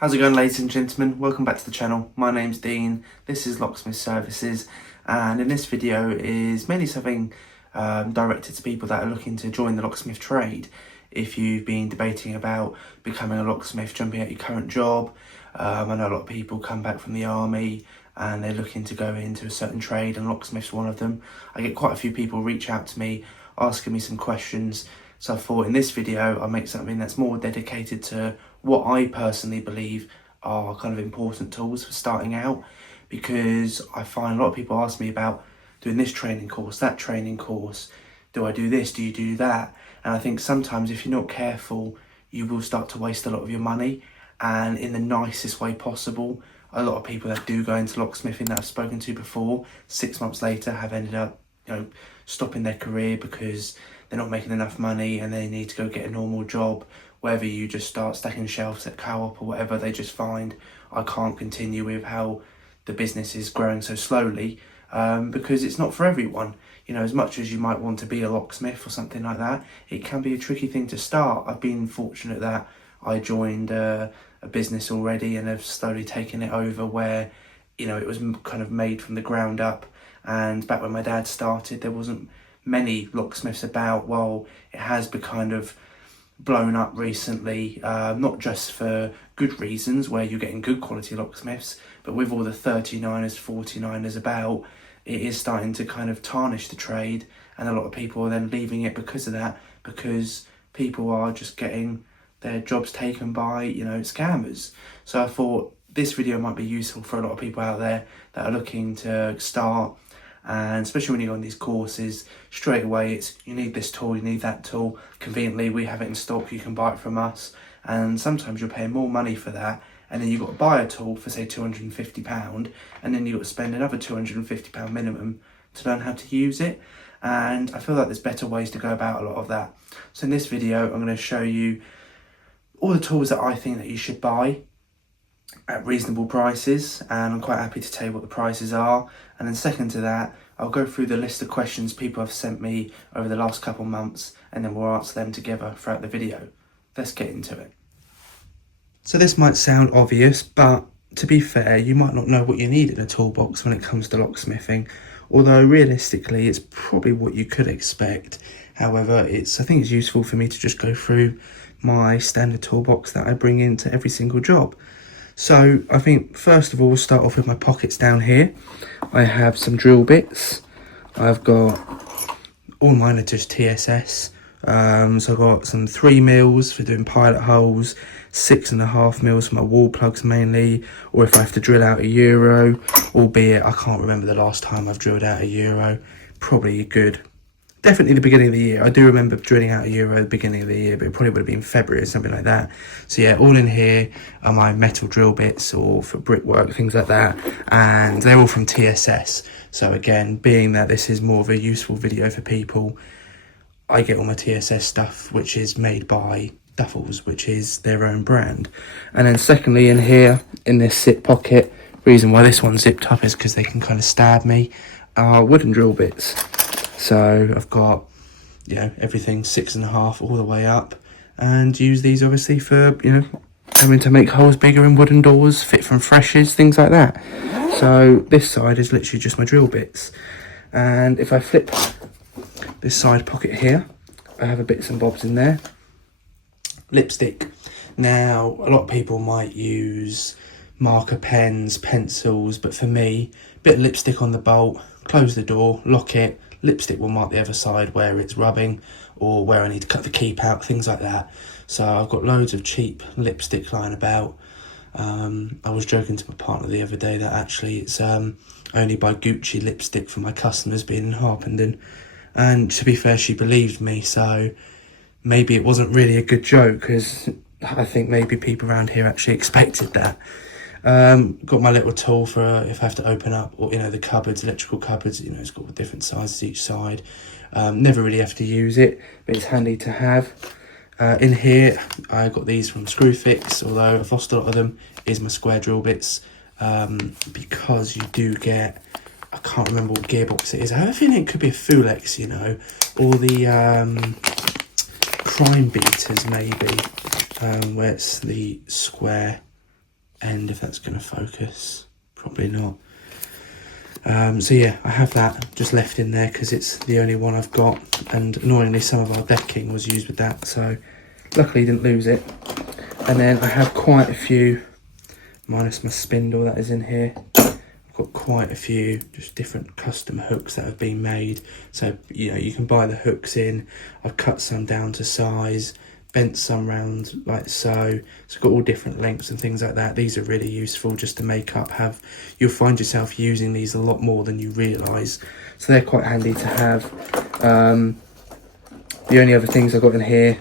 How's it going, ladies and gentlemen? Welcome back to the channel. My name's Dean, this is Locksmith Services, and in this video is mainly something directed to people that are looking to join the locksmith trade. If you've been debating about becoming a locksmith, jumping at your current job, I know a lot of people come back from the army and they're looking to go into a certain trade, and locksmith's one of them. I get quite a few people reach out to me asking me some questions, so I thought in this video I'll make something that's more dedicated to what I personally believe are kind of important tools for starting out, because I find a lot of people ask me about doing this training course, that training course, do I do this, do you do that? And I think sometimes if you're not careful, you will start to waste a lot of your money, and in the nicest way possible. A lot of people that do go into locksmithing that I've spoken to before, 6 months later have ended up, stopping their career because they're not making enough money and they need to go get a normal job. Whether you just start stacking shelves at Co-op or whatever, they just find, I can't continue with how the business is growing so slowly, because it's not for everyone. As much as you might want to be a locksmith or something like that, it can be a tricky thing to start. I've been fortunate that I joined a business already and have slowly taken it over where, it was kind of made from the ground up. And back when my dad started, there wasn't many locksmiths about. Well, it has been kind of blown up recently, not just for good reasons where you're getting good quality locksmiths, but with all the 39ers, 49ers about, it is starting to kind of tarnish the trade, and a lot of people are then leaving it because of that, because people are just getting their jobs taken by, scammers. So I thought this video might be useful for a lot of people out there that are looking to start. And especially when you go on these courses, straight away it's, you need this tool, you need that tool. Conveniently, we have it in stock, you can buy it from us. And sometimes you're paying more money for that, and then you've got to buy a tool for say £250, and then you've got to spend another £250 minimum to learn how to use it. And I feel like there's better ways to go about a lot of that. So in this video, I'm going to show you all the tools that I think that you should buy at reasonable prices, and I'm quite happy to tell you what the prices are. And then second to that, I'll go through the list of questions people have sent me over the last couple months, and then we'll answer them together throughout the video. Let's get into it. So this might sound obvious, but to be fair, you might not know what you need in a toolbox when it comes to locksmithing, although realistically it's probably what you could expect. However, I think it's useful for me to just go through my standard toolbox that I bring into every single job. So I think first of all, we'll start off with my pockets down here. I have some drill bits. I've got, all mine are just TSS. So I've got some 3 mils for doing pilot holes, 6.5 mils for my wall plugs mainly, or if I have to drill out a euro, albeit I can't remember the last time I've drilled out a euro. Probably good. Definitely the beginning of the year. I do remember drilling out a euro at the beginning of the year, but it probably would have been February or something like that. So yeah, all in here are my metal drill bits, or for brickwork, things like that. And they're all from TSS. So again, being that this is more of a useful video for people, I get all my TSS stuff, which is made by Duffels, which is their own brand. And then secondly, in here, in this zip pocket, reason why this one's zipped up is because they can kind of stab me, are wooden drill bits. So I've got, everything 6.5 all the way up, and use these obviously for, having to make holes bigger in wooden doors, fit from freshes, things like that. So this side is literally just my drill bits. And if I flip this side pocket here, I have a bits and bobs in there. Lipstick. Now, a lot of people might use marker pens, pencils, but for me, bit of lipstick on the bolt, close the door, lock it. Lipstick will mark the other side where it's rubbing, or where I need to cut the keep out, things like that. So I've got loads of cheap lipstick lying about. I was joking to my partner the other day that actually it's only buy Gucci lipstick for my customers being in Harpenden. And to be fair, she believed me, so maybe it wasn't really a good joke, because I think maybe people around here actually expected that. Got my little tool for if I have to open up, or the cupboards, electrical cupboards, it's got different sizes each side. Never really have to use it, but it's handy to have. In here I got these from Screwfix, although I've lost a lot of them, is my square drill bits, because you do get, I can't remember what gearbox it is, I have a feeling it could be a Fulex, or the crime beaters maybe, where it's the square end, if that's going to focus. Probably not. So yeah, I have that just left in there because it's the only one I've got, and annoyingly some of our decking was used with that, so luckily didn't lose it. And then I have quite a few, minus my spindle that is in here, I've got quite a few just different custom hooks that have been made. So you know, you can buy the hooks in. I've cut some down to size, bent some round like so. So I've got all different lengths and things like that. These are really useful just to make up. You'll find yourself using these a lot more than you realise. So they're quite handy to have. The only other things I've got in here,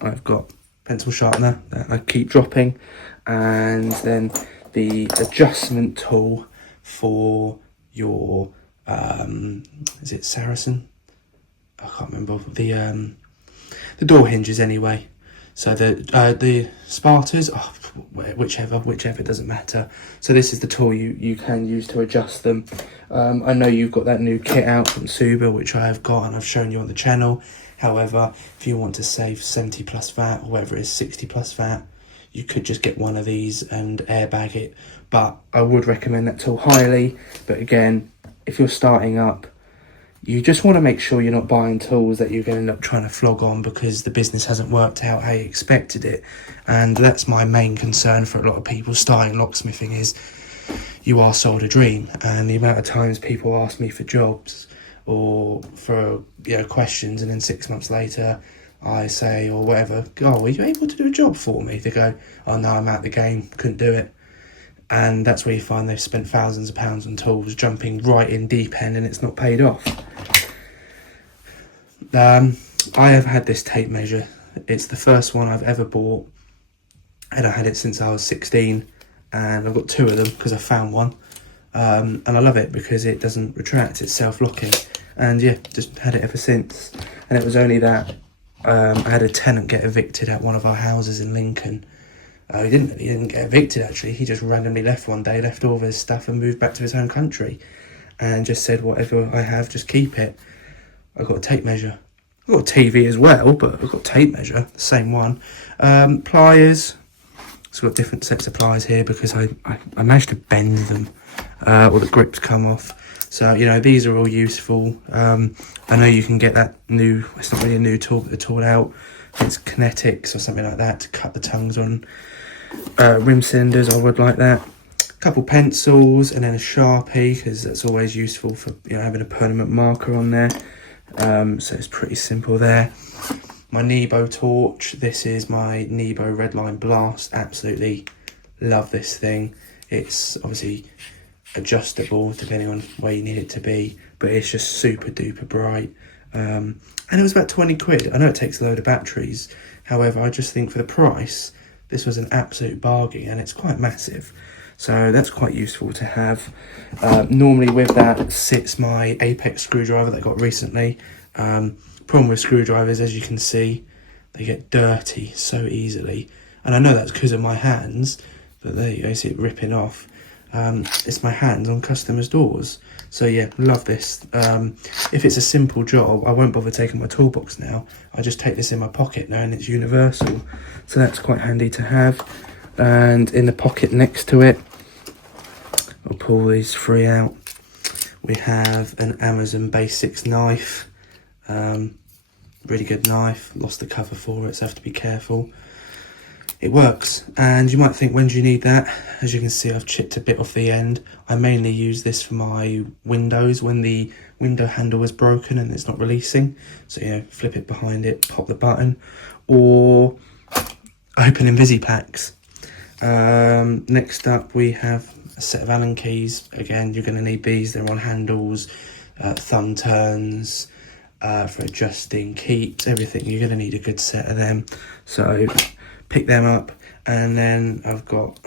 I've got pencil sharpener that I keep dropping, and then the adjustment tool for your is it Saracen? I can't remember the door hinges anyway. So the Spartas, whichever, doesn't matter. So this is the tool you can use to adjust them. I know you've got that new kit out from Suba, which I have got and I've shown you on the channel. However, if you want to save 70 plus VAT, or whatever it is, 60 plus VAT, you could just get one of these and airbag it. But I would recommend that tool highly. But again, if you're starting up, you just want to make sure you're not buying tools that you're going to end up trying to flog on because the business hasn't worked out how you expected it. And that's my main concern for a lot of people starting locksmithing, is you are sold a dream. And the amount of times people ask me for jobs or for questions, and then 6 months later I say, or whatever, oh, are you able to do a job for me? They go, oh no, I'm out the game, couldn't do it. And that's where you find they've spent thousands of pounds on tools, jumping right in deep end, and it's not paid off. I have had this tape measure. It's the first one I've ever bought, and I had it since I was 16, and I've got two of them because I found one. And I love it because it doesn't retract, it's self-locking. And yeah, just had it ever since. And it was only that I had a tenant get evicted at one of our houses in Lincoln. He didn't get evicted actually, he just randomly left one day, left all of his stuff and moved back to his home country, and just said, whatever I have, just keep it. I've got a tape measure. I've got a TV as well, but I've got a tape measure, the same one. Pliers, so I've got different sets of pliers here because I managed to bend them, or the grips come off. So, these are all useful. I know you can get that new, it's not really a new tool, but the tool out, it's kinetics or something like that, to cut the tongues on rim cylinders. I would like that. A couple pencils and then a Sharpie, because that's always useful for having a permanent marker on there. So it's pretty simple there. My Nebo torch, this is my Nebo Redline Blast. Absolutely love this thing. It's obviously adjustable depending on where you need it to be, but it's just super duper bright. And it was about 20 quid. I know it takes a load of batteries, however I just think for the price this was an absolute bargain, and it's quite massive, so that's quite useful to have. Normally with that sits my Apex screwdriver that I got recently. Problem with screwdrivers, as you can see, they get dirty so easily, and I know that's because of my hands, but there you go, see it ripping off. It's my hands on customers' doors. So yeah, love this. If it's a simple job, I won't bother taking my toolbox now. I just take this in my pocket now, and it's universal. So that's quite handy to have. And in the pocket next to it, I'll pull these three out. We have an Amazon Basics knife. Really good knife. Lost the cover for it, so I have to be careful. It works, and you might think, when do you need that? As you can see, I've chipped a bit off the end. I mainly use this for my windows when the window handle is broken and it's not releasing. So flip it behind it, pop the button, or open Invisi packs. Next up we have a set of Allen keys. Again, you're going to need these. They're on handles, thumb turns, for adjusting keeps, everything. You're going to need a good set of them. So pick them up, and then I've got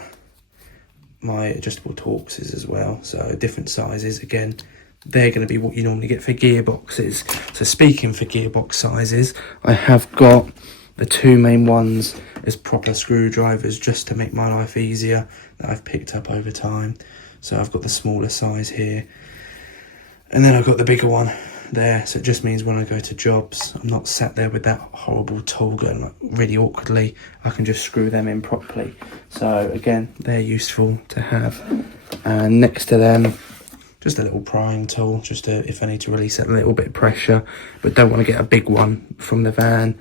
my adjustable Torxes as well, so different sizes. Again, they're going to be what you normally get for gearboxes. So speaking for gearbox sizes, I have got the two main ones as proper screwdrivers, just to make my life easier, that I've picked up over time. So I've got the smaller size here, and then I've got the bigger one, there, so it just means when I go to jobs, I'm not sat there with that horrible tool going like really awkwardly. I can just screw them in properly. So again, they're useful to have. And next to them, just a little prying tool, just if I need to release a little bit of pressure, but don't want to get a big one from the van.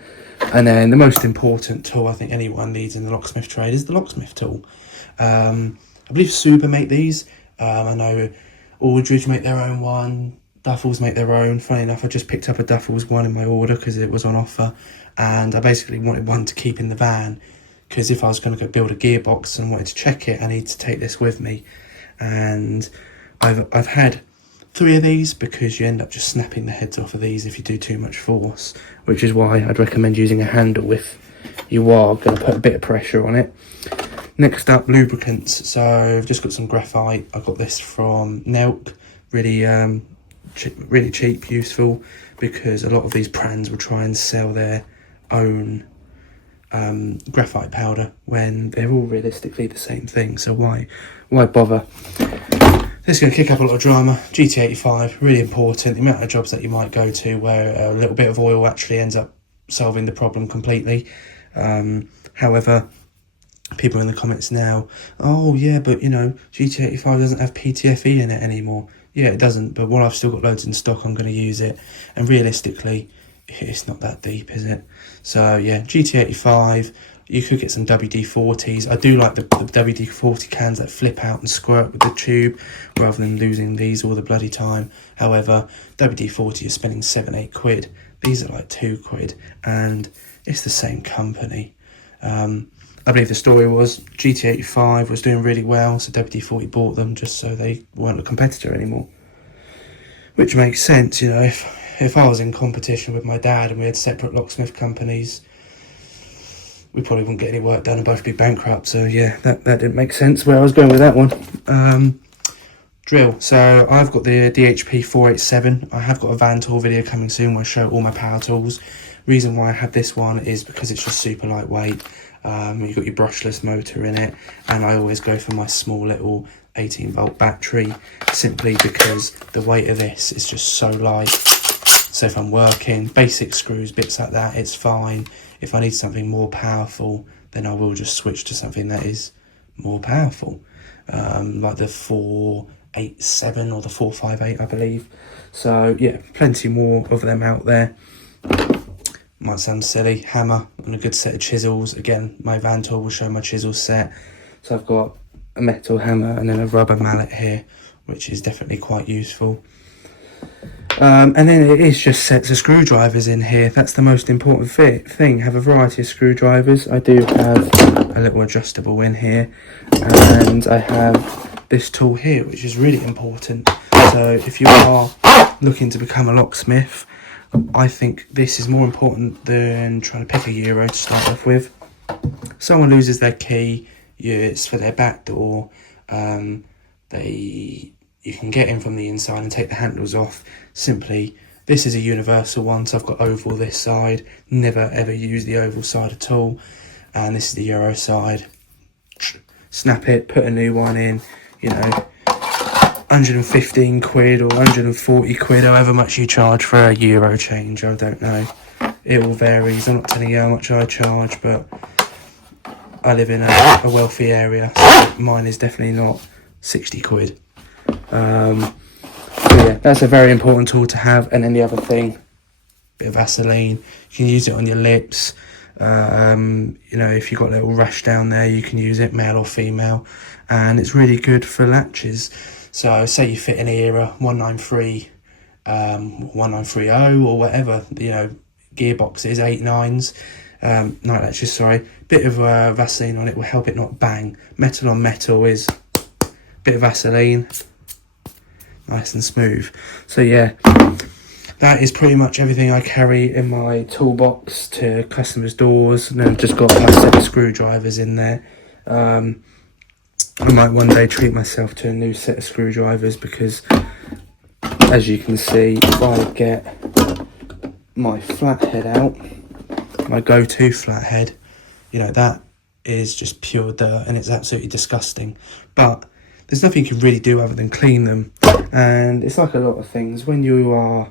And then the most important tool I think anyone needs in the locksmith trade is the locksmith tool. I believe Super make these. I know Aldridge make their own one, Duffels make their own. Funny enough, I just picked up a Duffels one in my order because it was on offer, and I basically wanted one to keep in the van because if I was going to go build a gearbox and wanted to check it, I need to take this with me. And I've had 3 of these because you end up just snapping the heads off of these if you do too much force, which is why I'd recommend using a handle if you are going to put a bit of pressure on it. Next up, lubricants. So I've just got some graphite. I got this from Nelk, really cheap, useful, because a lot of these brands will try and sell their own graphite powder when they're all realistically the same thing. So why bother? This is going to kick up a lot of drama. GT85, really important. The amount of jobs that you might go to where a little bit of oil actually ends up solving the problem completely. However, people in the comments now, oh yeah, but you know, GT85 doesn't have PTFE in it anymore. Yeah, it doesn't, but while I've still got loads in stock, I'm going to use it. And realistically, it's not that deep, is it? So yeah, GT85, you could get some WD-40s. I do like the WD-40 cans that flip out and squirt with the tube, rather than losing these all the bloody time. However, WD-40 is spending 7-8 quid. These are like 2 quid, and it's the same company. I believe the story was GT85 was doing really well, so WD-40 bought them just so they weren't a competitor anymore. Which makes sense, you know, if I was in competition with my dad and we had separate locksmith companies, we probably wouldn't get any work done and both be bankrupt. So yeah, that didn't make sense where I was going with that one. Drill. So I've got the DHP 487. I have got a van tool video coming soon where I show all my power tools. Reason why I have this one is because it's just super lightweight. You've got your brushless motor in it, and I always go for my small little 18-volt battery, simply because the weight of this is just so light. So if I'm working, basic screws, bits like that, it's fine. If I need something more powerful, then I will just switch to something that is more powerful, like the 487 or the 458, I believe. So yeah, plenty more of them out there. Might sound silly. Hammer and a good set of chisels. Again, my van tool will show my chisel set. So I've got a metal hammer and then a rubber mallet here, which is definitely quite useful. And then it is just sets of screwdrivers in here. That's the most important thing. Have a variety of screwdrivers. I do have a little adjustable in here, and I have this tool here, which is really important. So if you are looking to become a locksmith, I think this is more important than trying to pick a Euro to start off with. Someone loses their key, it's for their back door. You can get in from the inside and take the handles off. Simply, this is a universal one, so I've got oval this side. Never ever use the oval side at all. And this is the Euro side. Snap it, put a new one in, you know, 115 quid or 140 quid, however much you charge for a Euro change, I don't know. It all varies. I'm not telling you how much I charge, but I live in a wealthy area, so mine is definitely not 60 quid. So yeah, that's a very important tool to have. And then the other thing, bit of Vaseline. You can use it on your lips. You know, if you've got a little rash down there, you can use it, male or female. And it's really good for latches. So say you fit in era 193, 1930 or whatever, you know, gearboxes, 8.9s, night latches, sorry. Bit of Vaseline on it will help it not bang. Metal on metal is a bit of Vaseline, nice and smooth. So yeah, that is pretty much everything I carry in my toolbox to customers' doors. And then I've just got my set of screwdrivers in there. I might one day treat myself to a new set of screwdrivers because, as you can see, if I get my flathead out, my go-to flathead, you know, that is just pure dirt and it's absolutely disgusting. But there's nothing you can really do other than clean them. And it's like a lot of things. When you are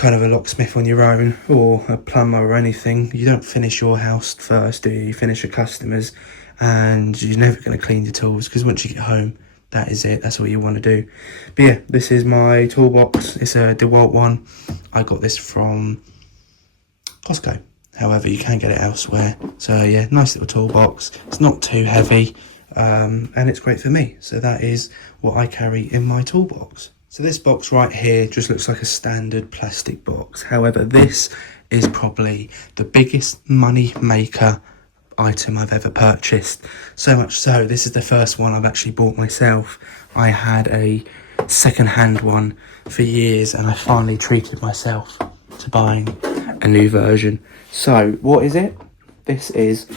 kind of a locksmith on your own, or a plumber or anything, you don't finish your house first, do you? You finish your customers, and you're never going to clean your tools, because once you get home, that is it. That's what you want to do. But yeah, this is my toolbox. It's a DeWalt one. I got this from Costco. However, you can get it elsewhere. So yeah, nice little toolbox. It's not too heavy, and it's great for me. So that is what I carry in my toolbox. So this box right here just looks like a standard plastic box. However, this is probably the biggest money maker item I've ever purchased. So much so, this is the first one I've actually bought myself. I had a second-hand one for years, and I finally treated myself to buying a new version. So what is it? This is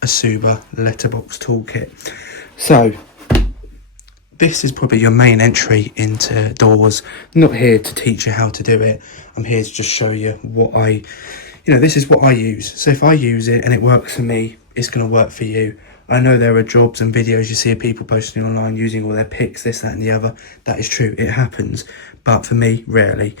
a Suba letterbox toolkit. So this is probably your main entry into doors. I'm not here to teach you how to do it. I'm here to just show you what this is what I use. So if I use it and it works for me, it's going to work for you. I know there are jobs and videos you see of people posting online using all their picks, this, that and the other. That is true, it happens. But for me, rarely.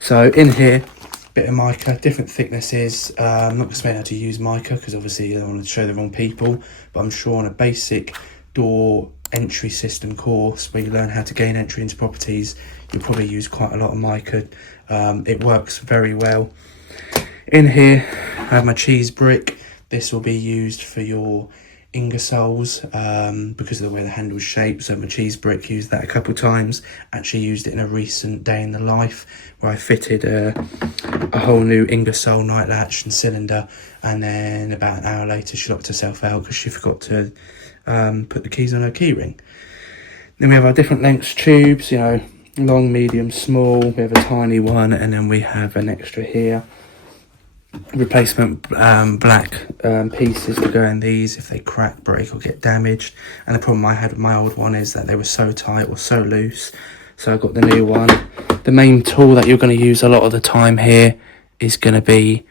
So in here, bit of mica, different thicknesses. I'm not going to explain how to use mica, because obviously I don't want to show the wrong people. But I'm sure on a basic door entry system course where you learn how to gain entry into properties, you'll probably use quite a lot of mica. It works very well. In here, I have my cheese brick. This will be used for your Ingersolls because of the way the handle's shaped. So my cheese brick, used that a couple times. Actually used it in a recent day in the life where I fitted a whole new Ingersoll night latch and cylinder, and then about an hour later she locked herself out because she forgot to put the keys on her keyring. Then we have our different lengths tubes, long, medium, small. We have a tiny one, and then we have an extra here. Replacement black pieces to go in these if they crack, break or get damaged. And the problem I had with my old one is that they were so tight or so loose, so I got the new one. The main tool that you're going to use a lot of the time here is going to be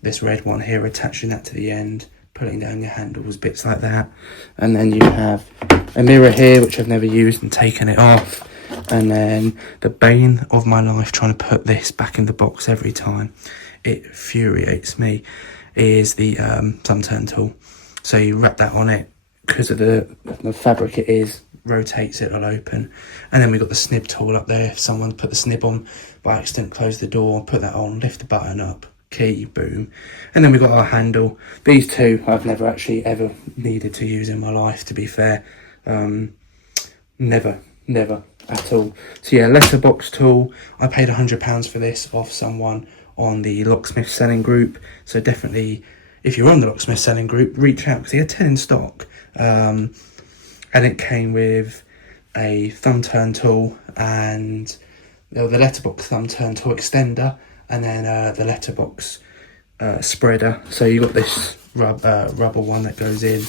this red one here, attaching that to the end, pulling down your handles, bits like that. And then you have a mirror here, which I've never used and taken it off. And then the bane of my life, trying to put this back in the box every time, it infuriates me, is the thumb turn tool. So you wrap that on it, because of the fabric it is, rotates, it'll open. And then we've got the snib tool up there. If someone put the snib on by accident, close the door, put that on, lift the button up, key, boom. And then we've got our handle. These two I've never actually ever needed to use in my life, to be fair. Never at all. So yeah, letterbox tool. I paid £100 for this off someone on the Locksmith selling group. So definitely, if you're on the Locksmith selling group, reach out, because he had 10 in stock. And it came with a thumb turn tool and the letterbox thumb turn tool extender, and then the letterbox spreader. So you got this rubber one that goes in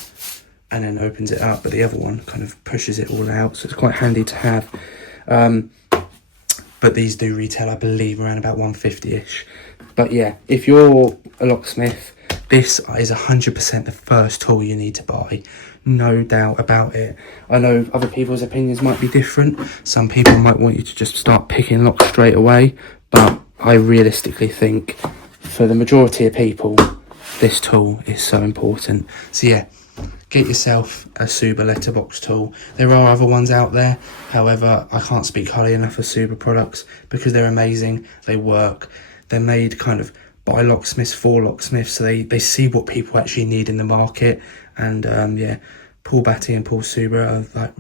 and then opens it up, but the other one kind of pushes it all out, so it's quite handy to have. But these do retail, I believe, around about 150-ish. But yeah, if you're a locksmith, this is 100% the first tool you need to buy. No doubt about it. I know other people's opinions might be different. Some people might want you to just start picking locks straight away. But I realistically think, for the majority of people, this tool is so important. So yeah, get yourself a Suba letterbox tool. There are other ones out there. However, I can't speak highly enough of Suba products because they're amazing. They work. They're made kind of by locksmiths for locksmiths. So they see what people actually need in the market. And yeah, Paul Batty and Paul Suba are like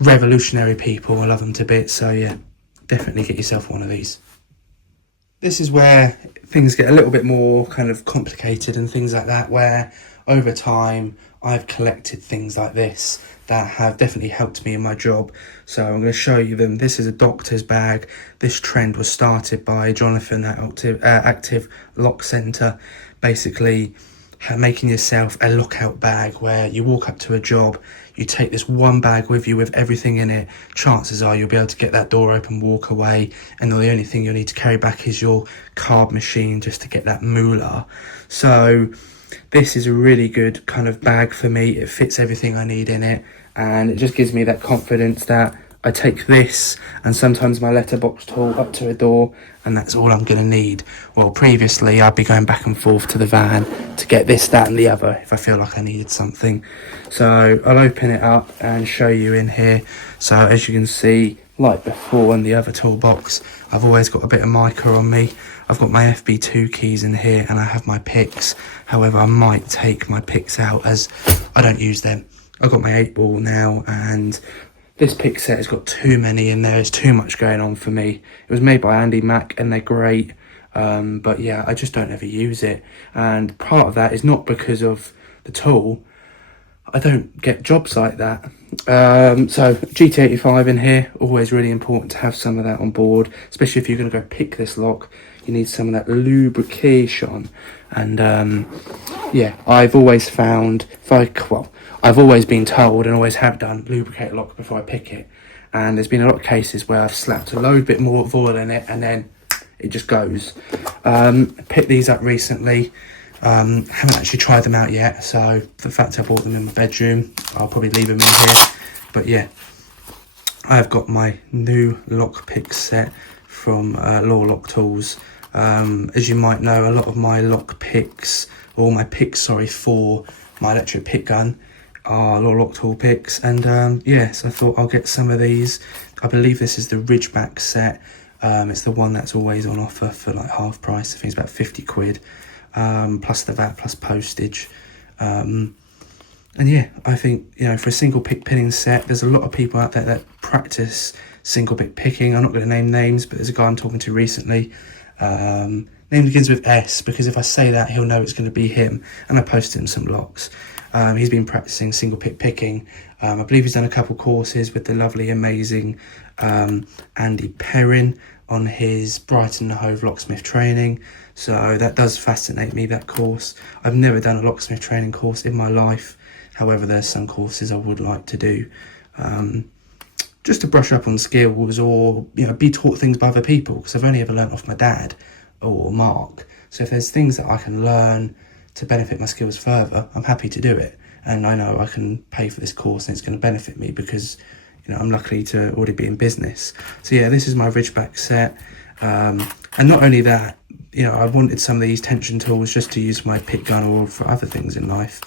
revolutionary people. I love them to bits. So yeah, definitely get yourself one of these. This is where things get a little bit more kind of complicated and things like that, where over time I've collected things like this that have definitely helped me in my job. So I'm going to show you them. This is a doctor's bag. This trend was started by Jonathan at Active Lock Centre, basically making yourself a lockout bag where you walk up to a job, you take this one bag with you with everything in it. Chances are you'll be able to get that door open, walk away, and the only thing you'll need to carry back is your card machine just to get that moolah. So this is a really good kind of bag for me. It fits everything I need in it, and it just gives me that confidence that I take this and sometimes my letterbox tool up to a door, and that's all I'm going to need. Well, previously I'd be going back and forth to the van to get this, that and the other if I feel like I needed something. So I'll open it up and show you in here. So as you can see, like before in the other toolbox, I've always got a bit of mica on me. I've got my FB2 keys in here and I have my picks. However, I might take my picks out as I don't use them. I've got my 8-ball now, and this pick set has got too many in there. There's too much going on for me. It was made by Andy Mack and they're great. But yeah, I just don't ever use it. And part of that is not because of the tool. I don't get jobs like that. So GT85 in here, always really important to have some of that on board, especially if you're going to go pick this lock. You need some of that lubrication. And yeah, I've always found, I've always been told and always have done, lubricate a lock before I pick it. And there's been a lot of cases where I've slapped a load bit more oil in it and then it just goes. Picked these up recently. Haven't actually tried them out yet, so the fact I bought them in my bedroom, I'll probably leave them in here. But yeah, I've got my new lock pick set from Law Lock Tools. As you might know, a lot of my lock picks, or my picks, sorry, for my electric pick gun are Law Lock Tool picks. And yeah, so I thought I'll get some of these. I believe this is the Ridgeback set. It's the one that's always on offer for like half price. I think it's about 50 quid. Plus the VAT plus postage. And yeah, I think, you know, for a single pick pinning set, there's a lot of people out there that practice single pick picking. I'm not going to name names, but there's a guy I'm talking to recently. Name begins with S, because if I say that, he'll know it's going to be him. And I posted him some locks. He's been practicing single pick picking. I believe he's done a couple courses with the lovely, amazing Andy Perrin on his Brighton and Hove locksmith training. So that does fascinate me, that course. I've never done a locksmith training course in my life. However, there's some courses I would like to do. Just to brush up on skills, or, you know, be taught things by other people, because I've only ever learnt off my dad or Mark. So if there's things that I can learn to benefit my skills further, I'm happy to do it. And I know I can pay for this course and it's going to benefit me because, you know, I'm lucky to already be in business. So yeah, this is my Ridgeback set. And not only that, you know, I wanted some of these tension tools just to use my pick gun or for other things in life.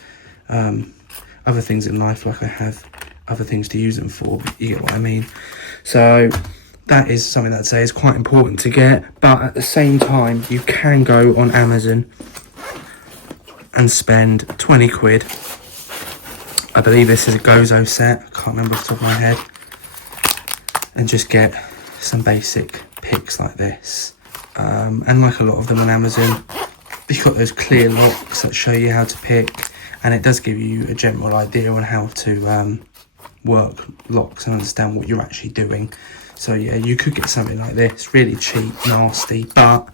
Other things in life, like I have other things to use them for, but you get what I mean. So that is something that I'd say is quite important to get. But at the same time, you can go on Amazon and spend 20 quid. I believe this is a Gozo set, I can't remember off the top of my head, and just get some basic picks like this. And like a lot of them on Amazon, you've got those clear locks that show you how to pick, and it does give you a general idea on how to work locks and understand what you're actually doing. So yeah, you could get something like this, really cheap, nasty, but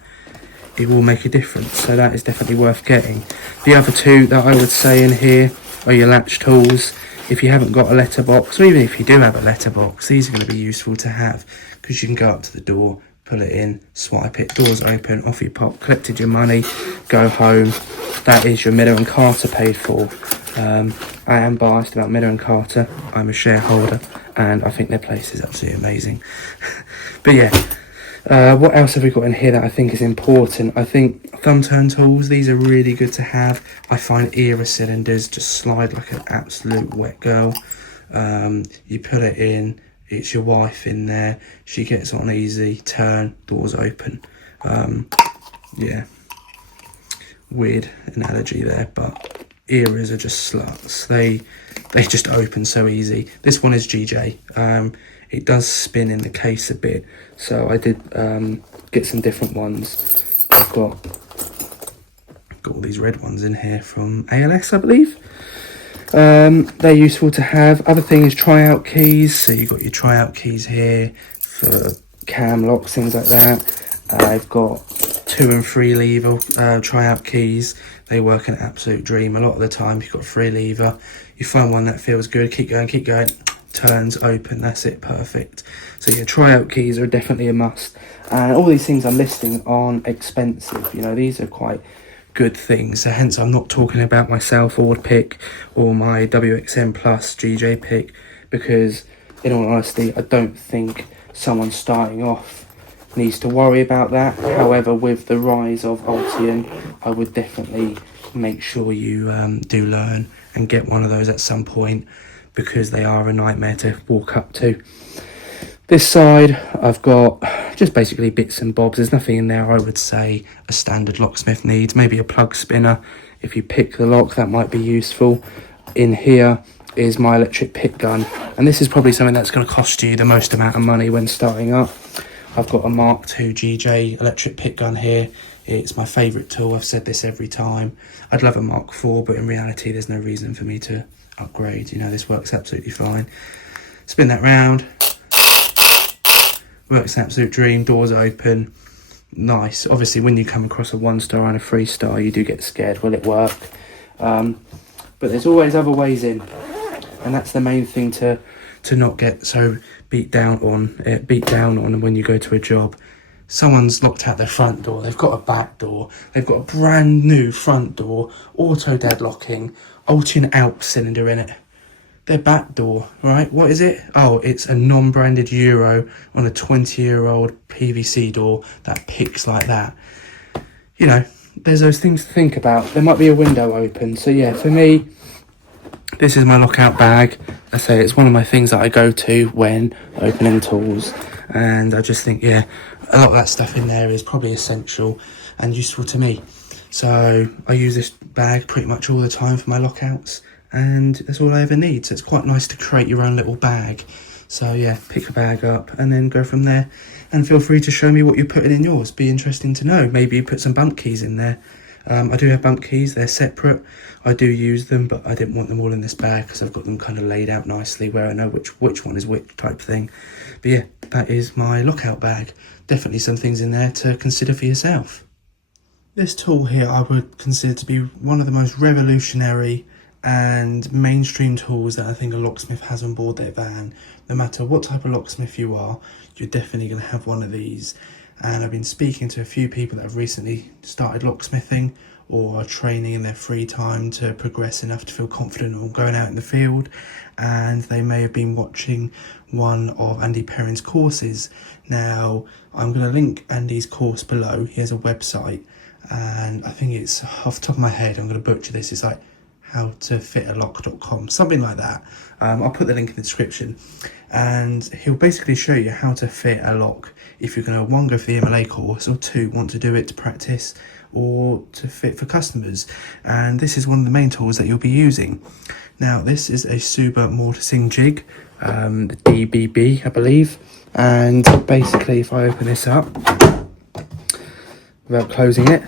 it will make a difference. So that is definitely worth getting. The other two that I would say in here are your latch tools. If you haven't got a letterbox, or even if you do have a letterbox, these are going to be useful to have, because you can go up to the door, pull it in, swipe it, doors open, off you pop, collected your money, go home. That is your Miller & Carter paid for. I am biased about Miller & Carter. I'm a shareholder and I think their place is absolutely amazing. But yeah, what else have we got in here that I think is important? I think thumb turn tools, these are really good to have. I find era cylinders just slide like an absolute wet girl. You put it in, it's your wife in there, she gets on easy, turn, doors open. Yeah, weird analogy there, but eras are just sluts. They just open so easy. This one is GJ. It does spin in the case a bit, so I did get some different ones. I've got all these red ones in here from ALS, I believe. They're useful to have. Other thing is tryout keys. So you've got your tryout keys here for cam locks, things like that. I've got 2 and 3 lever tryout keys. They work an absolute dream. A lot of the time you've got 3 lever, you find one that feels good, keep going, turns, open, that's it, perfect. So yeah, tryout keys are definitely a must. And all these things I'm listing aren't expensive, you know, these are quite good things. So hence I'm not talking about my Salford pick or my WXM Plus GJ pick, because in all honesty, I don't think someone starting off needs to worry about that. However, with the rise of Ultian, I would definitely make sure you do learn and get one of those at some point, because they are a nightmare to walk up to. This side, I've got just basically bits and bobs. There's nothing in there I would say a standard locksmith needs. Maybe a plug spinner. If you pick the lock, that might be useful. In here is my electric pick gun. And this is probably something that's going to cost you the most amount of money when starting up. I've got a Mark II GJ electric pick gun here. It's my favourite tool. I've said this every time. I'd love a Mark IV, but in reality, there's no reason for me to upgrade. You know, this works absolutely fine. Spin that round. Works an absolute dream. Doors open. Nice. Obviously, when you come across a 1-star and a 3-star, you do get scared. Will it work? But there's always other ways in, and that's the main thing to not get so beat down on when you go to a job. Someone's locked out their front door. They've got a back door. They've got a brand new front door, auto deadlocking, Ultian Alp cylinder in it. Their back door, right? What is it? Oh, it's a non-branded Euro on a 20-year-old PVC door that picks like that. You know, there's those things to think about. There might be a window open. So yeah, for me, this is my lockout bag. I say it's one of my things that I go to when opening tools. And I just think, yeah, a lot of that stuff in there is probably essential and useful to me. So I use this bag pretty much all the time for my lockouts. And that's all I ever need. So it's quite nice to create your own little bag. So yeah, pick a bag up and then go from there. And feel free to show me what you're putting in yours. Be interesting to know. Maybe you put some bump keys in there. I do have bump keys. They're separate. I do use them, but I didn't want them all in this bag because I've got them kind of laid out nicely where I know which one is which type thing. But yeah, that is my lockout bag. Definitely some things in there to consider for yourself. This tool here I would consider to be one of the most revolutionary and mainstream tools that I think a locksmith has on board their van. No matter what type of locksmith you are, you're definitely going to have one of these. And I've been speaking to a few people that have recently started locksmithing or are training in their free time to progress enough to feel confident or going out in the field, and they may have been watching one of Andy Perrin's courses. Now, I'm going to link Andy's course below. He has a website, and I think it's, off the top of my head, I'm going to butcher this, it's like howtofitalock.com, something like that. I'll put the link in the description, and he'll basically show you how to fit a lock if you're going to, one, go for the MLA course, or two, want to do it to practice or to fit for customers. And this is one of the main tools that you'll be using. Now, this is a Suba mortising jig, the DBB, I believe. And basically, if I open this up without closing it,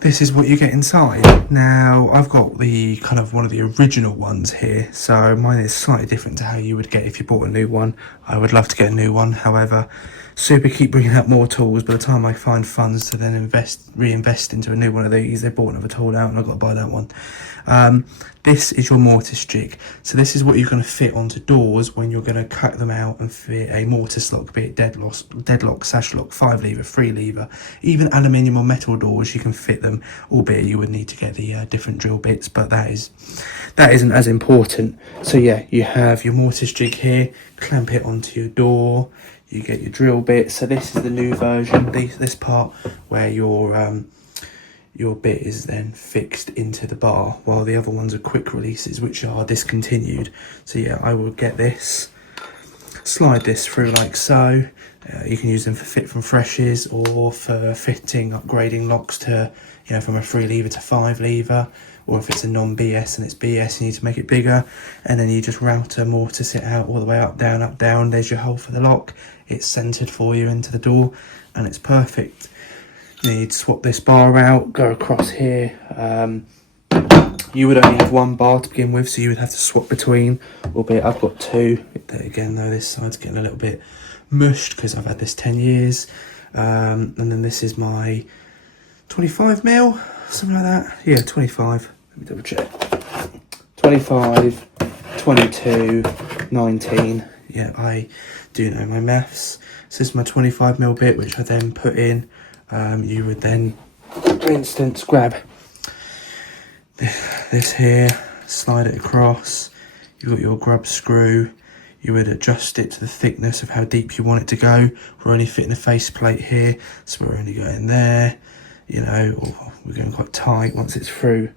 this is what you get inside. Now, I've got the kind of one of the original ones here, so mine is slightly different to how you would get if you bought a new one. I would love to get a new one. However, Super keep bringing out more tools. By the time I find funds to then reinvest into a new one of these, they bought another tool out and I've got to buy that one. This is your mortise jig. So this is what you're going to fit onto doors when you're going to cut them out and fit a mortise lock, be it deadlock, sash lock, 5 lever, 3 lever, even aluminium or metal doors, you can fit them, albeit you would need to get the different drill bits, but that isn't as important. So yeah, you have your mortise jig here, clamp it onto your door, you get your drill bit. So this is the new version, this part where your bit is then fixed into the bar, while the other ones are quick releases, which are discontinued. So yeah, I will get this, slide this through like so. You can use them for fit from freshes or for fitting, upgrading locks to, you know, from a 3 lever to 5 lever, or if it's a non-BS and it's BS, you need to make it bigger, and then you just router mortise it out all the way up, down. There's your hole for the lock. It's centered for you into the door, and it's perfect. You need to swap this bar out, go across here. You would only have 1 bar to begin with, so you would have to swap between, albeit I've got 2. Again, though, this side's getting a little bit mushed because I've had this 10 years. And then this is my 25 mil, something like that. Yeah, 25. Let me double check. 25, 22, 19. Yeah, I do know my maths. So this is my 25 mil bit, which I then put in. You would then, for instance, grab this here, slide it across. You've got your grub screw, you would adjust it to the thickness of how deep you want it to go. We're only fitting a faceplate here, so we're only going there, you know, or we're going quite tight once it's through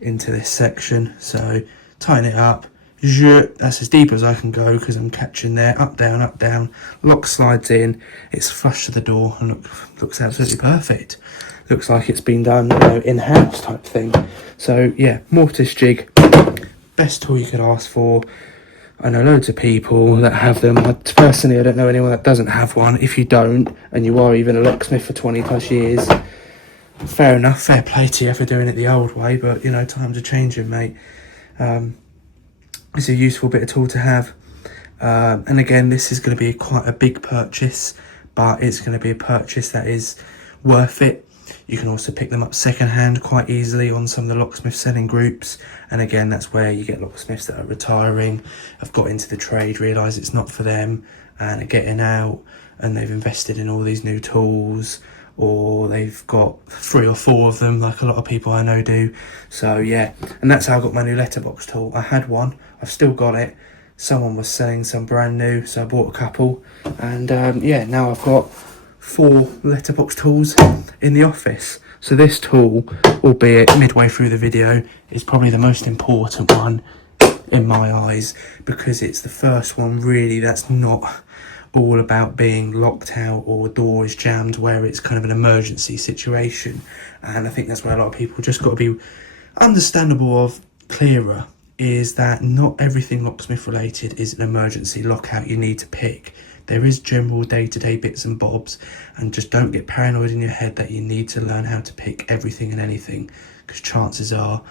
into this section. So tighten it up. That's as deep as I can go because I'm catching there. Up, down. Lock slides in. It's flush to the door and looks absolutely perfect. Looks like it's been done, you know, in-house type thing. So yeah, mortise jig, best tool you could ask for. I know loads of people that have them. Personally, I don't know anyone that doesn't have one. If you don't, and you are even a locksmith for 20 plus years, fair enough, fair play to you for doing it the old way, but you know, times are changing, mate. It's a useful bit of tool to have. And again, this is going to be quite a big purchase, but it's going to be a purchase that is worth it. You can also pick them up secondhand quite easily on some of the locksmith selling groups. And again, that's where you get locksmiths that are retiring, have got into the trade, realise it's not for them, and are getting out, and they've invested in all these new tools, or they've got 3 or 4 of them, like a lot of people I know do. So yeah, and that's how I got my new letterbox tool. I had one, I've still got it. Someone was selling some brand new, so I bought a couple. And yeah, now I've got 4 letterbox tools in the office. So this tool, albeit midway through the video, is probably the most important one in my eyes, because it's the first one really that's not all about being locked out or door is jammed, where it's kind of an emergency situation. And I think that's where a lot of people just got to be understandable of, clearer, is that not everything locksmith related is an emergency lockout you need to pick. There is general day-to-day bits and bobs, and just don't get paranoid in your head that you need to learn how to pick everything and anything, because chances are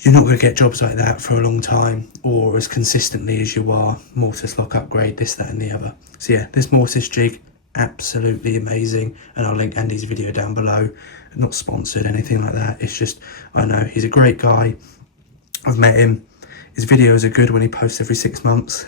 you're not going to get jobs like that for a long time, or as consistently as you are mortise lock upgrade, this, that and the other. So yeah, this mortise jig, absolutely amazing, and I'll link Andy's video down below. Not sponsored, anything like that, it's just, I know he's a great guy, I've met him. His videos are good when he posts every 6 months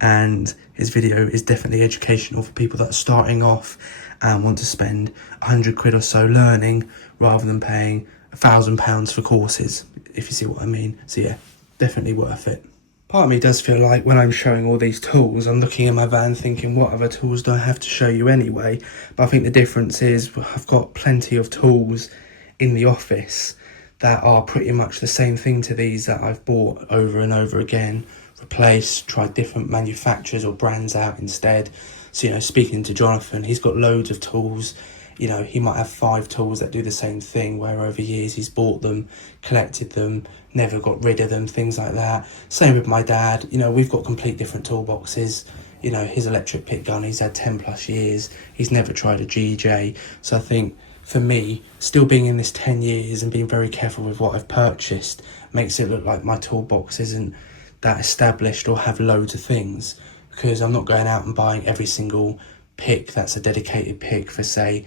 and his video is definitely educational for people that are starting off and want to spend 100 quid or so learning rather than paying £1,000 for courses, if you see what I mean. So yeah, definitely worth it. Part of me does feel like when I'm showing all these tools, I'm looking in my van thinking, what other tools do I have to show you anyway? But I think the difference is I've got plenty of tools in the office that are pretty much the same thing to these that I've bought over and over again, replaced, tried different manufacturers or brands out instead. So, you know, speaking to Jonathan, he's got loads of tools. You know, he might have 5 tools that do the same thing, where over years he's bought them, collected them, never got rid of them, things like that. Same with my dad. You know, we've got complete different toolboxes. You know, his electric pick gun, he's had 10 plus years. He's never tried a GJ. So I think, for me, still being in this 10 years and being very careful with what I've purchased makes it look like my toolbox isn't that established or have loads of things, because I'm not going out and buying every single pick that's a dedicated pick for, say,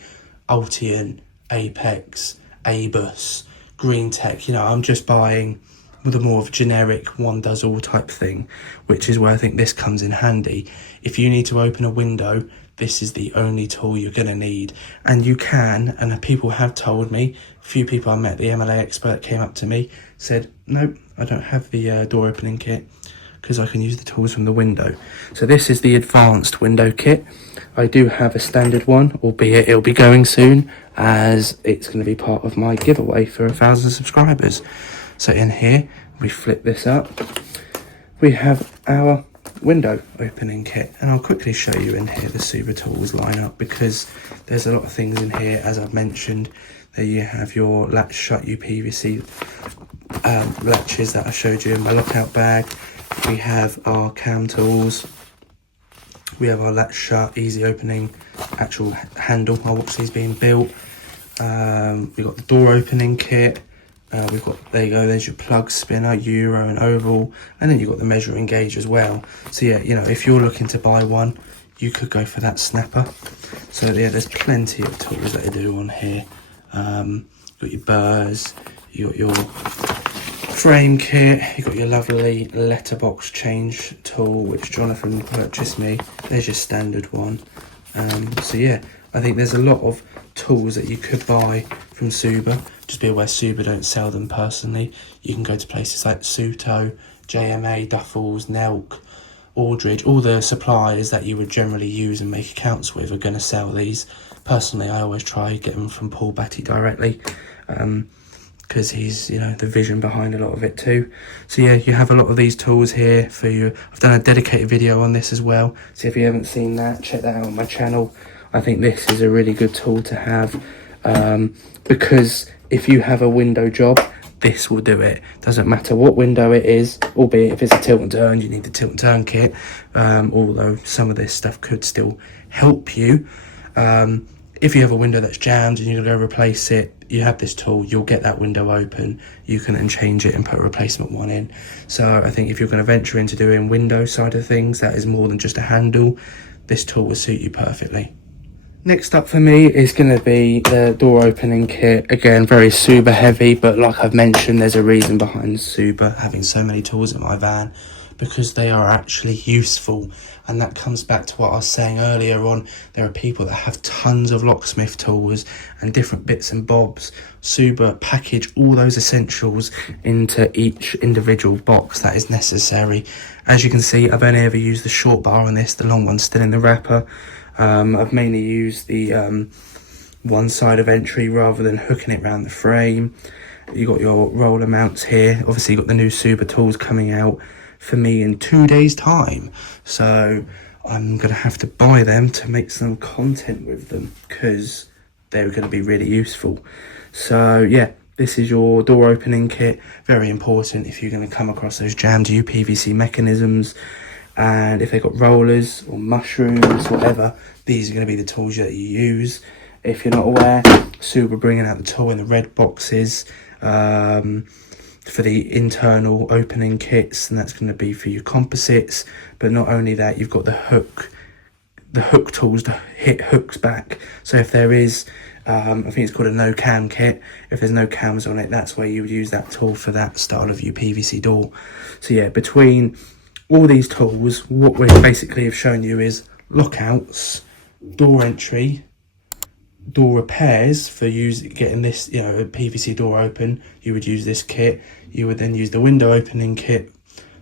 Ultian, Apex, Abus, Green Tech. You know, I'm just buying with a more of a generic one does all type thing, which is where I think this comes in handy. If you need to open a window, this is the only tool you're going to need. And you can, and people have told me, a few people I met, the MLA expert came up to me, said, nope, I don't have the door opening kit because I can use the tools from the window. So this is the advanced window kit. I do have a standard one, albeit it'll be going soon, as it's going to be part of my giveaway for 1,000 subscribers. So in here, we flip this up, we have our window opening kit, and I'll quickly show you in here the Suba tools lineup, because there's a lot of things in here. As I've mentioned, there you have your latch shut uPVC latches that I showed you in my lockout bag. We have our cam tools, we have our latch shut easy opening actual handle while Wuxley's being built. We've got the door opening kit. We've got, there you go, there's your plug spinner, Euro and oval, and then you've got the measuring gauge as well. So yeah, you know, if you're looking to buy one, you could go for that snapper. So yeah, there's plenty of tools that I do on here. You've got your burrs, you got your frame kit, you've got your lovely letterbox change tool, which Jonathan purchased me. There's your standard one. So yeah, I think there's a lot of tools that you could buy from Suba. Just be aware Suba don't sell them personally. You can go to places like Suto, JMA, Duffels, Nelk, Aldridge, all the suppliers that you would generally use and make accounts with are going to sell these. Personally, I always try get them from Paul Batty directly, because he's, you know, the vision behind a lot of it too. So yeah, you have a lot of these tools here for you. I've done a dedicated video on this as well, so if you haven't seen that, check that out on my channel. I think this is a really good tool to have, because if you have a window job, this will do it. Doesn't matter what window it is, albeit if it's a tilt and turn, you need the tilt and turn kit, although some of this stuff could still help you. If you have a window that's jammed and you're going to go replace it, you have this tool, you'll get that window open, you can then change it and put a replacement one in. So I think if you're going to venture into doing window side of things, that is more than just a handle, this tool will suit you perfectly. Next up for me is going to be the door opening kit. Again, very Suba heavy, but like I've mentioned, there's a reason behind Suba having so many tools in my van, because they are actually useful. And that comes back to what I was saying earlier on. There are people that have tons of locksmith tools and different bits and bobs. Suba package all those essentials into each individual box that is necessary. As you can see, I've only ever used the short bar on this, the long one's still in the wrapper. I've mainly used the one side of entry rather than hooking it around the frame. You got your roller mounts here. Obviously, you got the new Suba tools coming out for me in 2 days' time, so I'm gonna have to buy them to make some content with them, because they're going to be really useful. So yeah, this is your door opening kit. Very important if you're going to come across those jammed uPVC mechanisms. And if they've got rollers or mushrooms, whatever, these are going to be the tools that you use. If you're not aware, Suba bringing out the tool in the red boxes for the internal opening kits, and that's going to be for your composites. But not only that, you've got the hook tools to hit hooks back. So if there is, I think it's called a no cam kit, if there's no cams on it, that's where you would use that tool for that style of uPVC door. So yeah, between all these tools, what we basically have shown you is lockouts, door entry, door repairs for getting this, you know, a PVC door open. You would use this kit. You would then use the window opening kit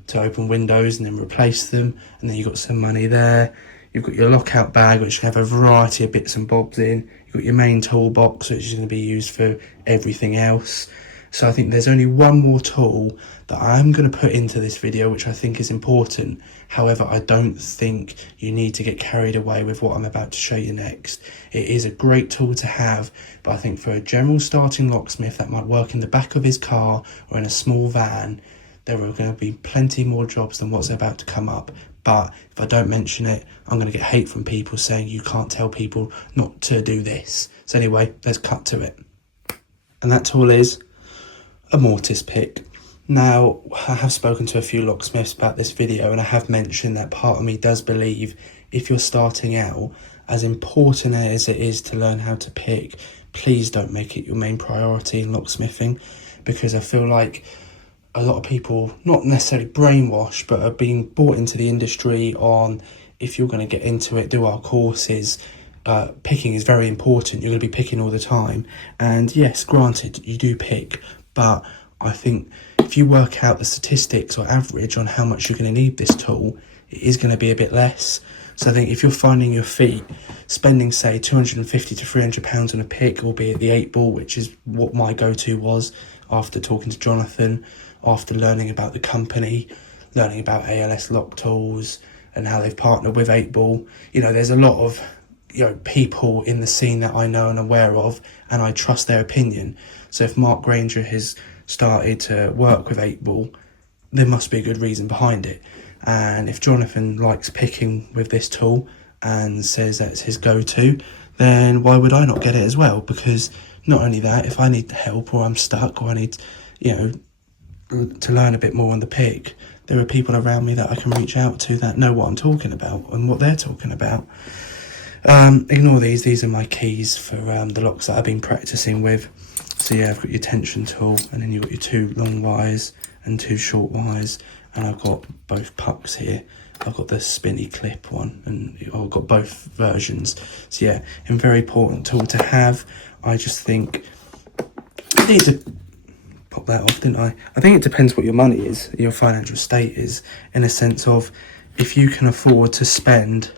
to open windows and then replace them, and then you've got some money there. You've got your lockout bag, which can have a variety of bits and bobs in. You've got your main toolbox, which is going to be used for everything else. So I think there's only one more tool that I'm going to put into this video, which I think is important. However, I don't think you need to get carried away with what I'm about to show you next. It is a great tool to have, but I think for a general starting locksmith that might work in the back of his car or in a small van, there are going to be plenty more jobs than what's about to come up. But if I don't mention it, I'm going to get hate from people saying you can't tell people not to do this. So anyway, let's cut to it. And that tool is a mortise pick. Now, I have spoken to a few locksmiths about this video, and I have mentioned that part of me does believe if you're starting out, as important as it is to learn how to pick, please don't make it your main priority in locksmithing, because I feel like a lot of people, not necessarily brainwashed, but are being brought into the industry on, if you're going to get into it, do our courses, picking is very important. You're going to be picking all the time. And yes, granted, you do pick, but I think if you work out the statistics or average on how much you're going to need this tool, it is going to be a bit less. So I think if you're finding your feet spending, say, £250 to £300 on a pick, albeit the 8-ball, which is what my go-to was after talking to Jonathan, after learning about the company, learning about ALS lock tools and how they've partnered with 8-ball. You know, there's a lot of, you know, people in the scene that I know and aware of, and I trust their opinion. So if Mark Granger has started to work with 8-ball, there must be a good reason behind it. And if Jonathan likes picking with this tool and says that's his go-to, then why would I not get it as well? Because not only that, if I need help or I'm stuck or I need, you know, to learn a bit more on the pick, there are people around me that I can reach out to that know what I'm talking about and what they're talking about. Ignore these are my keys for the locks that I've been practicing with. So yeah, I've got your tension tool, and then you've got your 2 long wires and 2 short wires, and I've got both pucks here. I've got the spinny clip one, and I've got both versions. So yeah, a very important tool to have. I just think I need to pop that off, didn't I? I think it depends what your money is, your financial state is, in a sense of, if you can afford to spend,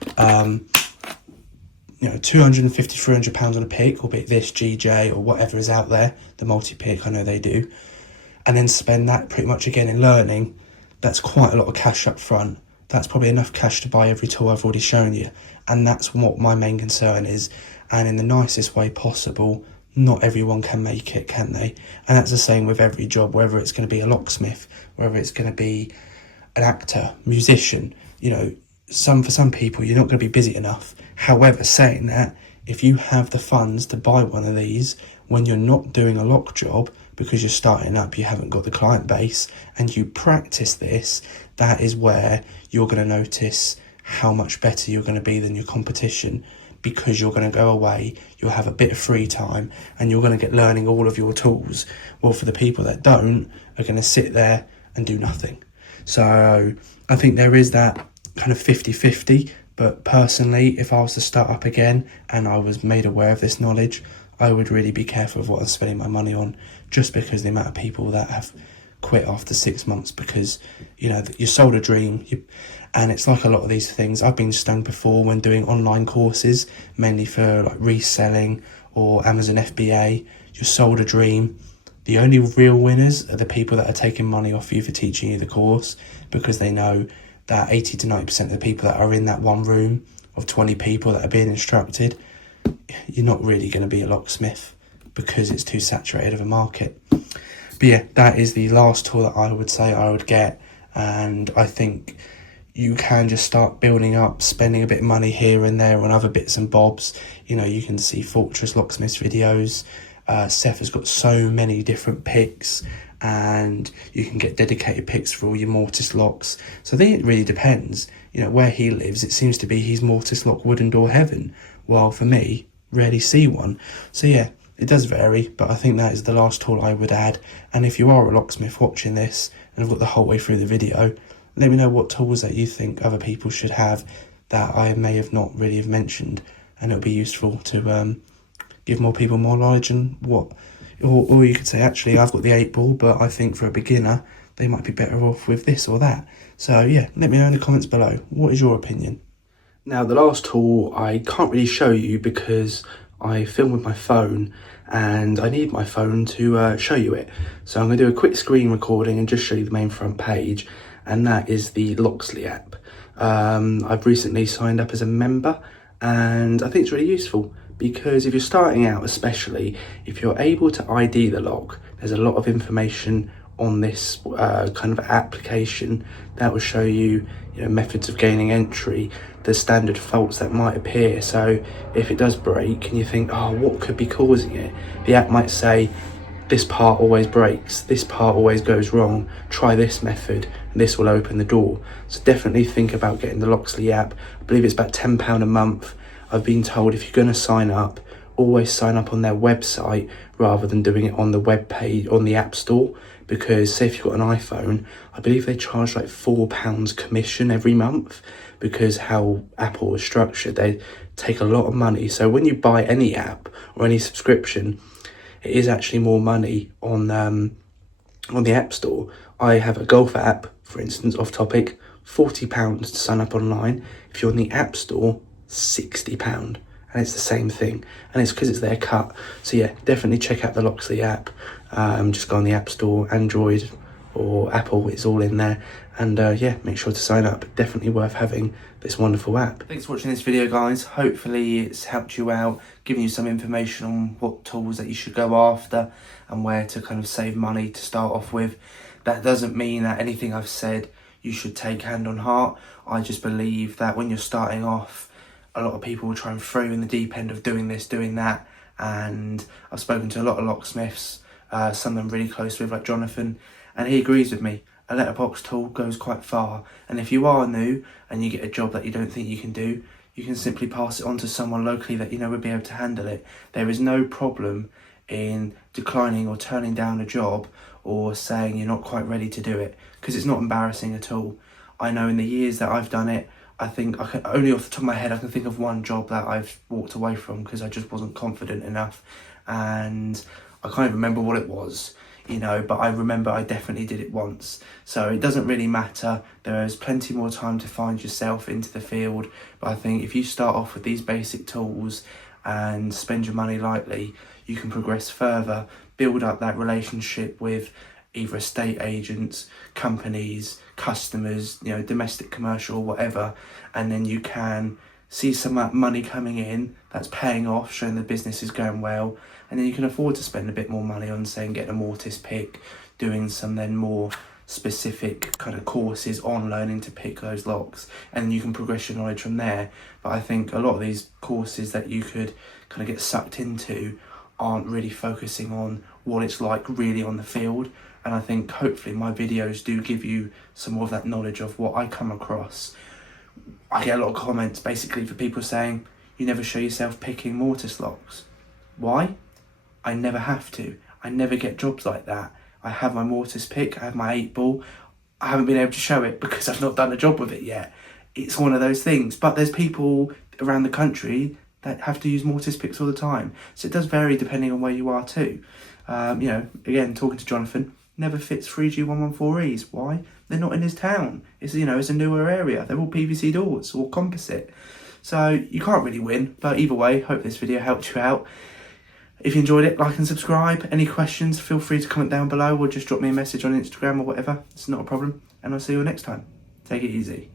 you know, £250, £300 on a pick, or be it this GJ or whatever is out there, the multi-pick, I know they do, and then spend that pretty much again in learning, that's quite a lot of cash up front. That's probably enough cash to buy every tool I've already shown you. And that's what my main concern is. And in the nicest way possible, not everyone can make it, can they? And that's the same with every job, whether it's going to be a locksmith, whether it's going to be an actor, musician. You know, for some people, you're not going to be busy enough. However, saying that, if you have the funds to buy one of these when you're not doing a lock job, because you're starting up, you haven't got the client base, and you practice this, that is where you're going to notice how much better you're going to be than your competition, because you're going to go away, you'll have a bit of free time, and you're going to get learning all of your tools. Well, for the people that don't, are going to sit there and do nothing. So I think there is that kind of 50-50, but personally, if I was to start up again and I was made aware of this knowledge, I would really be careful of what I'm spending my money on, just because the amount of people that have quit after 6 months because, you know, you sold a dream. And it's like a lot of these things. I've been stung before when doing online courses, mainly for like reselling or Amazon FBA. You sold a dream. The only real winners are the people that are taking money off you for teaching you the course, because they know that 80 to 90% of the people that are in that one room of 20 people that are being instructed, you're not really going to be a locksmith because it's too saturated of a market. But yeah, that is the last tool that I would say I would get. And I think you can just start building up, spending a bit of money here and there on other bits and bobs. You know, you can see Fortress Locksmiths videos. Seth has got so many different picks, and you can get dedicated picks for all your mortise locks. So I think it really depends. You know, where he lives, it seems to be he's mortise lock wooden door heaven, while for me, rarely see one. So yeah, it does vary, but I think that is the last tool I would add. And if you are a locksmith watching this and have got the whole way through the video, let me know what tools that you think other people should have that I may have not really have mentioned, and it'll be useful to give more people more knowledge. And or you could say, actually, I've got the 8-ball, but I think for a beginner they might be better off with this or that. So yeah, let me know in the comments below. What is your opinion? Now, the last tool I can't really show you because I film with my phone and I need my phone to show you it. So I'm going to do a quick screen recording and just show you the main front page, and that is the Locksmith app. I've recently signed up as a member, and I think it's really useful because if you're starting out, especially if you're able to ID the lock, there's a lot of information on this kind of application that will show you, methods of gaining entry, the standard faults that might appear. So if it does break and you think, oh, what could be causing it? The app might say, this part always breaks, this part always goes wrong, try this method, and this will open the door. So definitely think about getting the Locksmith app. I believe it's about £10 a month. I've been told if you're going to sign up, always sign up on their website rather than doing it on the web page, on the App Store, because say if you've got an iPhone, I believe they charge like £4 commission every month, because how Apple is structured, they take a lot of money. So when you buy any app or any subscription, it is actually more money on the App Store. I have a golf app, for instance, off topic, £40 to sign up online. If you're on the App Store, £60, and it's the same thing, and it's because it's their cut. So yeah, definitely check out the Locksmith app. Just go on the App Store, Android or Apple, it's all in there, and yeah, make sure to sign up. Definitely worth having this wonderful app. Thanks for watching this video, guys. Hopefully it's helped you out, giving you some information on what tools that you should go after and where to kind of save money to start off with. That doesn't mean that anything I've said you should take hand on heart. I just believe that when you're starting off, a lot of people will try and throw you in the deep end of doing this, doing that. And I've spoken to a lot of locksmiths, some of them really close with, like Jonathan, and he agrees with me. A letterbox tool goes quite far. And if you are new and you get a job that you don't think you can do, you can simply pass it on to someone locally that you know would be able to handle it. There is no problem in declining or turning down a job or saying you're not quite ready to do it, because it's not embarrassing at all. I know in the years that I've done it, I think only off the top of my head, I can think of one job that I've walked away from because I just wasn't confident enough, and I can't even remember what it was. you know, but I remember I definitely did it once. So it doesn't really matter. There's plenty more time to find yourself into the field. But I think if you start off with these basic tools and spend your money lightly, you can progress further, build up that relationship with either estate agents, companies, customers, you know, domestic, commercial, whatever, and then you can see some of that money coming in that's paying off, showing the business is going well, and then you can afford to spend a bit more money on, saying, getting a mortise pick, doing some then more specific kind of courses on learning to pick those locks, and then you can progress your knowledge from there. But I think a lot of these courses that you could kind of get sucked into aren't really focusing on what it's like really on the field. And I think hopefully my videos do give you some more of that knowledge of what I come across. I get a lot of comments basically for people saying, you never show yourself picking mortise locks. Why? I never have to. I never get jobs like that. I have my mortise pick, I have my 8-ball. I haven't been able to show it because I've not done a job with it yet. It's one of those things. But there's people around the country that have to use mortise picks all the time. So it does vary depending on where you are too. You know, again, talking to Jonathan, never fits 3G114Es. Why? They're not in his town. It's, you know, it's a newer area. They're all PVC doors or composite. So you can't really win. But either way, hope this video helped you out. If you enjoyed it, like and subscribe. Any questions, feel free to comment down below or just drop me a message on Instagram or whatever. It's not a problem. And I'll see you next time. Take it easy.